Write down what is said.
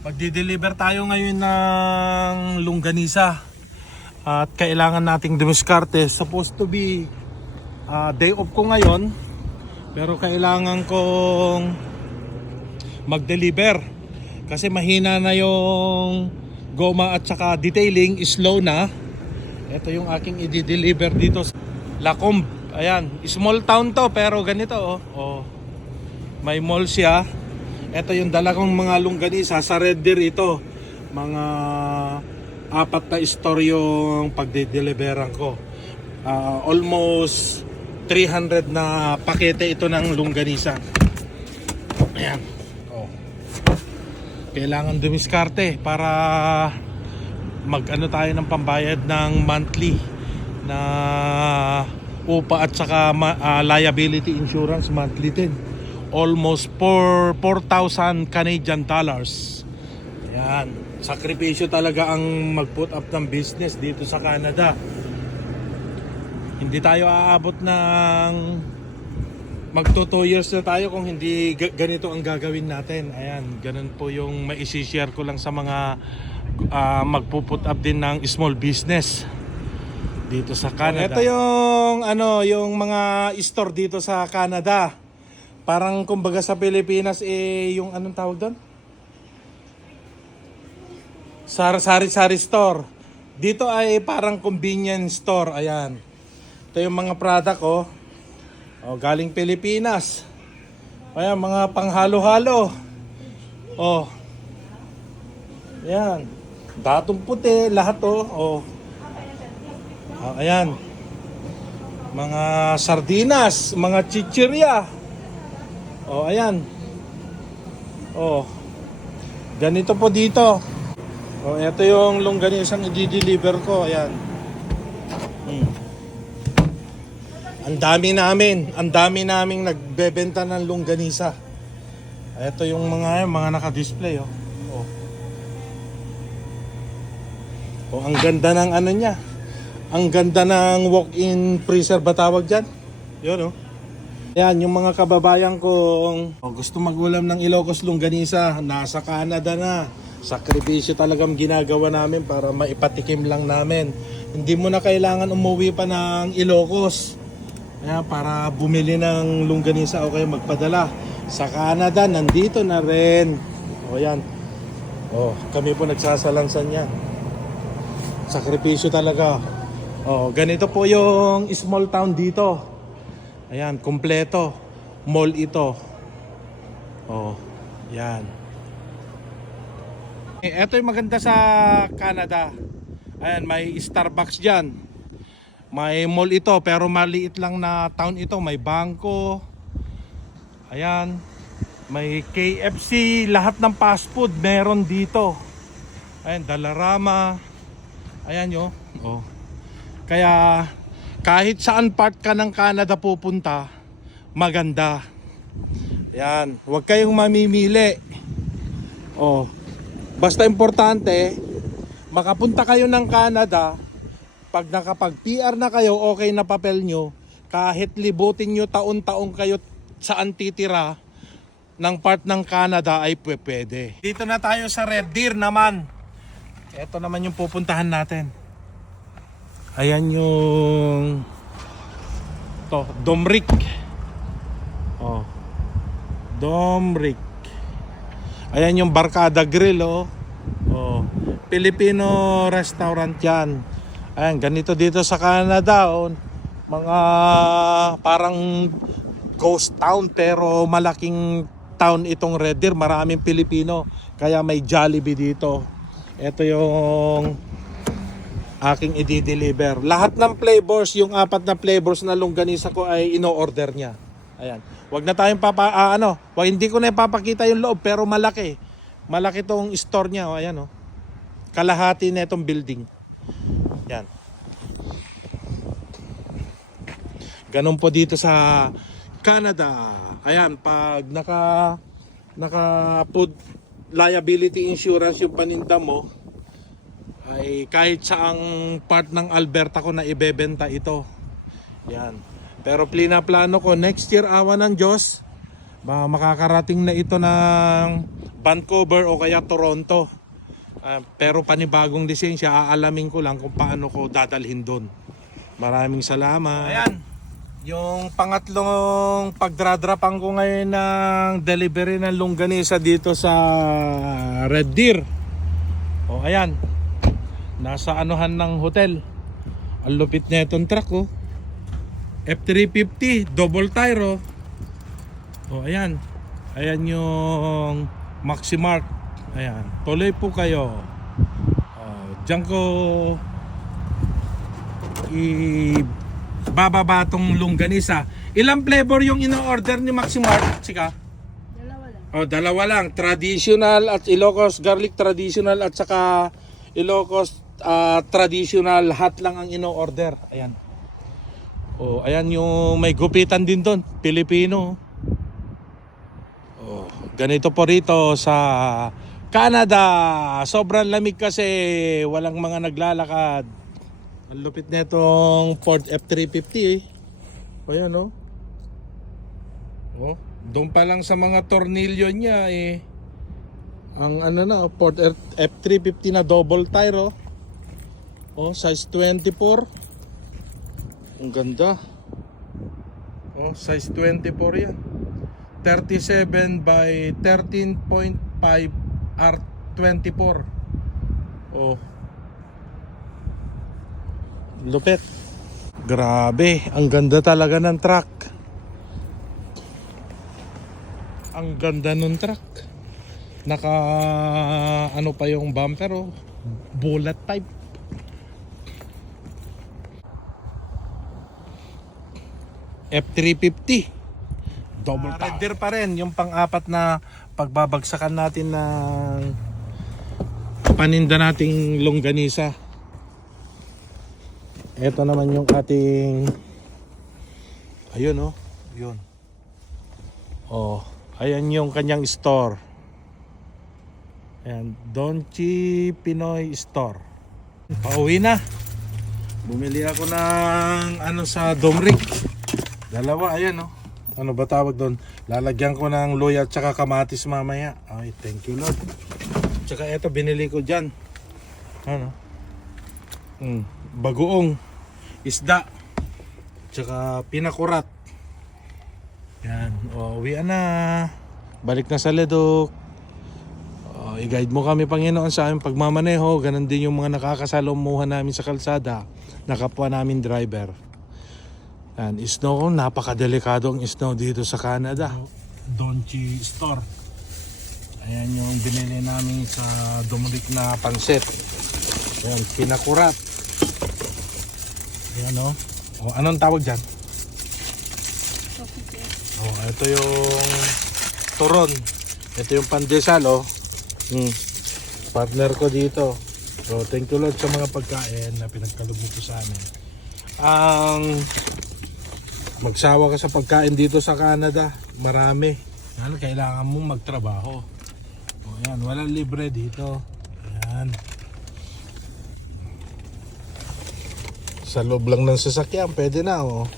Magdi-deliver tayo ngayon ng longganisa. At kailangan nating dumiskarte. Supposed to be ah, day off ko ngayon. Pero kailangan kong mag-deliver. Kasi mahina na yung goma at saka detailing. Slow na. Ito yung aking i-deliver dito sa Lacombe. Ayan, small town to pero ganito oh. oh. May mall siya. Ito yung dalawang mga longganisa sa Red Deer ito. Mga apat na store yung pagde-deliveran ko. Ah, almost 300 na pakete ito ng longganisa. Ayan. Oh. Kailangan dumiskarte para mag-ano tayo ng pambayad ng monthly na upa at saka ah, liability insurance monthly din almost 4 4,000 Canadian dollars yan sakripisyo talaga ang mag-put up ng business dito sa Canada hindi tayo aabot ng magto 2 years na tayo kung hindi ga- ganito ang gagawin natin ayan ganun po yung maisi-share ko lang sa mga ah, magpo-put up din ng small business dito sa Canada. Ito yung ano, yung mga store dito sa Canada. Parang kumbaga sa Pilipinas eh yung anong tawag doon? Sar sari-sari store. Dito ay parang convenience store. Ayan. Ito yung mga product ko. Oh, galing Pilipinas. Ayan, mga panghalo-halo. Oh. Ayan. Datong puti, lahat oh. Oh. Ah, ayan. Mga sardinas, mga chichirya. Oh, ayan. Oh. Ganito po dito. Oh, ito yung longganisang i-deliver ko. Ayan. Hmm. Ang dami namin, ang dami naming nagbebenta ng longganisa. Ito yung mga mga naka-display oh. Oh. Oh, ang ganda ng ano niya. Ang ganda ng walk-in freezer ba tawag dyan? Yun oh. Yan, yung mga kababayan kong oh, gusto magulam ng Ilocos Longganisa, nasa Canada na. Sakripisyo talagang ginagawa namin para maipatikim lang namin. Hindi mo na kailangan umuwi pa ng Ilocos. Ayan, para bumili ng longganisa o kaya magpadala. Sa Canada, nandito na rin. O yan. Oh, kami po nagsasalansan yan. Sakripisyo talaga. Oh, ganito po yung small town dito. Ayan, kompleto. Mall ito. Oh, yan. Eh, ito yung maganda sa Canada. Ayan, may Starbucks dyan. May mall ito, pero maliit lang na town ito. May bangko. Ayan. May KFC. Lahat ng fast food meron dito. Ayan, Dalarama. Ayan yo. Oh. Kaya kahit saan part ka ng Canada pupunta, maganda. Yan, huwag kayong mamimili. Oh. Basta importante, makapunta kayo ng Canada, pag nakapag PR na kayo, okay na papel nyo, kahit libutin nyo taon-taon kayo saan titira ng part ng Canada ay pwe- pwede. Dito na tayo sa Red Deer naman. Ito naman yung pupuntahan natin. Ayan yung to, Domric. Oh. Domric. Ayan yung Barkada Grill oh. Oh. Filipino restaurant 'yan. Ayan, ganito dito sa Canada oh. Mga parang ghost town pero malaking town itong Red Deer, maraming Pilipino. Kaya may Jollibee dito. Ito yung aking i-deliver. Lahat ng flavors, yung apat na flavors na longganisa ko ay ino-order niya. Ayan. Wag na tayong papa ah, ano, wag hindi ko na ipapakita yung loob pero malaki. Malaki tong store niya, oh, ayan oh. Kalahati na itong building. Yan. Ganon po dito sa Canada. Ayan, pag naka naka food liability insurance yung paninda mo, ay kahit saang part ng Alberta ko na ibebenta ito. Yan. Pero plano ko next year awa ng Diyos, makakarating na ito ng Vancouver o kaya Toronto. Ah, pero panibagong lisensya, aalamin ko lang kung paano ko dadalhin doon. Maraming salamat. Ayan, yung pangatlong pagdradrapan ko ngayon ng delivery ng longganisa dito sa Red Deer. O ayan, nasa anuhan ng hotel. Ang lupit na itong truck oh. F350, double tire oh. O ayan, ayan yung Maximark. Ayan, tuloy po kayo. Oh, diyan ko i bababa tong longganisa. Ilang flavor yung ino-order ni Maximark? Sika? Dalawa lang. Oh, dalawa lang. Traditional at Ilocos garlic traditional at saka Ilocos ah, traditional hot lang ang ino-order. Ayan. Oh, ayan yung may gupitan din doon, Pilipino. Oh, ganito po rito sa Canada. Sobrang lamig kasi walang mga naglalakad. Ang lupit nitong Ford F350 eh. O yan oh. Oh, doon pa lang sa mga tornilyo niya eh. Ang ano na, Ford F- F350 na double tire oh. Oh, size 24. Ang ganda. Oh, size 24 yan. 37 by 13.5 R24. Oh. Lupit. Grabe, ang ganda talaga ng truck. Ang ganda ng truck. Naka ano pa yung bumper oh. Bullet type. F350 double uh, Red pa rin yung pang-apat na pagbabagsakan natin ng paninda nating longganisa. Ito naman yung ating ayun oh. Yun. Oh ayan yung kanyang store. Ayan Donchi Pinoy Store. Pauwi na. Bumili ako ng ano sa Domric dalawa ayan oh. Ano ba tawag doon? Lalagyan ko ng luya at saka kamatis mamaya. Ay thank you Lord. Tsaka eto binili ko dyan. Ano? Hmm, bagoong isda tsaka pinakurat. Yan o uwian na. Balik na sa ledok o, i-guide mo kami Panginoon sa aming pagmamaneho. Ganun din yung mga nakakasalomuhan namin sa kalsada. Nakapwa namin driver yan, snow, napakadelikado ang snow dito sa Canada. Donchi Store. Ayan yung binili namin sa Dominic na pansit. Ayan, pinakurat. Ayan o. O, anong tawag dyan? Coffee cake. O, ito yung turon. Ito yung pandesal o. Hmm. Partner ko dito. So, thank you Lord sa mga pagkain na pinagkaloob mo po sa amin. Ang magsawa ka sa pagkain dito sa Canada, marami. Yan, kailangan mong magtrabaho. O yan, walang libre dito. Yan. Sa loob lang ng sasakyan, pwede na oh.